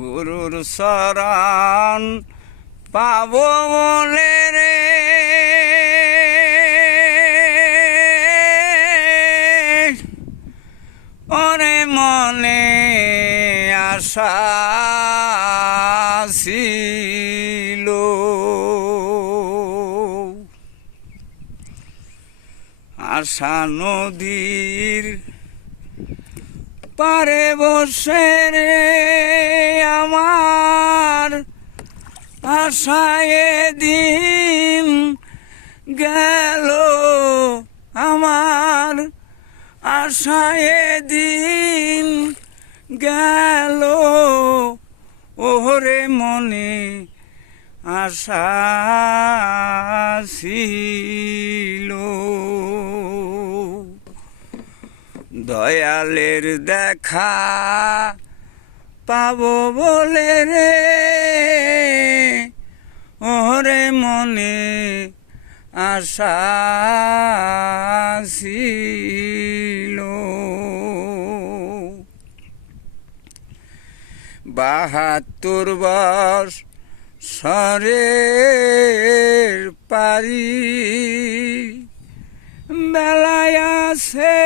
গুরুর শরণ পাব বলে রে ওরে মনে আশা ছিল আশা নদীর পারে বসে রে আমার আশায় দিন গেল আমার আশায় দিন গেল ওরে মনে আশা ছিল দয়ালের দেখা পাবো বলে রে ওরে মনে আশা ছিল ৭২ বৎসরের পারি বেলায় আছে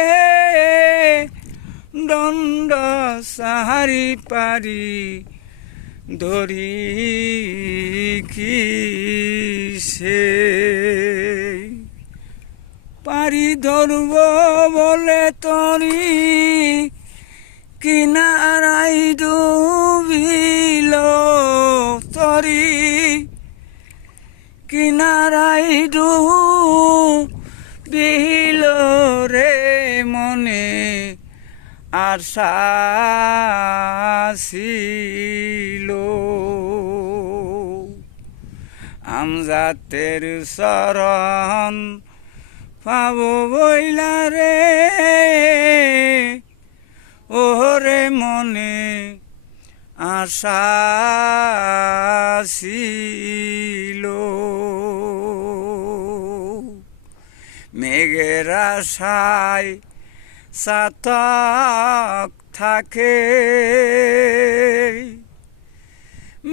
দণ্ড সাহারি পারি ধরি কি সে পারি ধরব বলে তরি কিনারাই ডুবিল তরি কিনারাই ডুবিল রে মনে আশা ছিল আমজাতের শরণ পাব বইলা রে ওরে মনে আশা ছিল মেঘের আশায় চাতক থাকে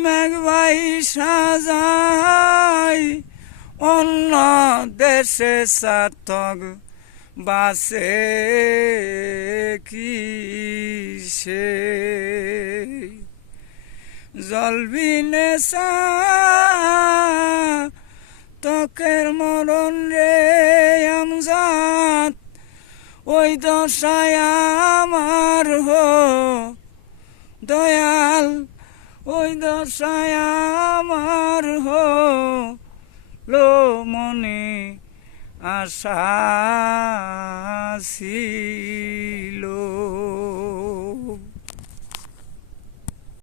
মেঘবাই সাজায় অন্য দেশে চাতক বাসে কি সে জলবিনে তকের মরণ রে আমজাদ ওই দশায় আমার হো দয়াল ওই দশায় আমার হো লো মনে আশা ছিল।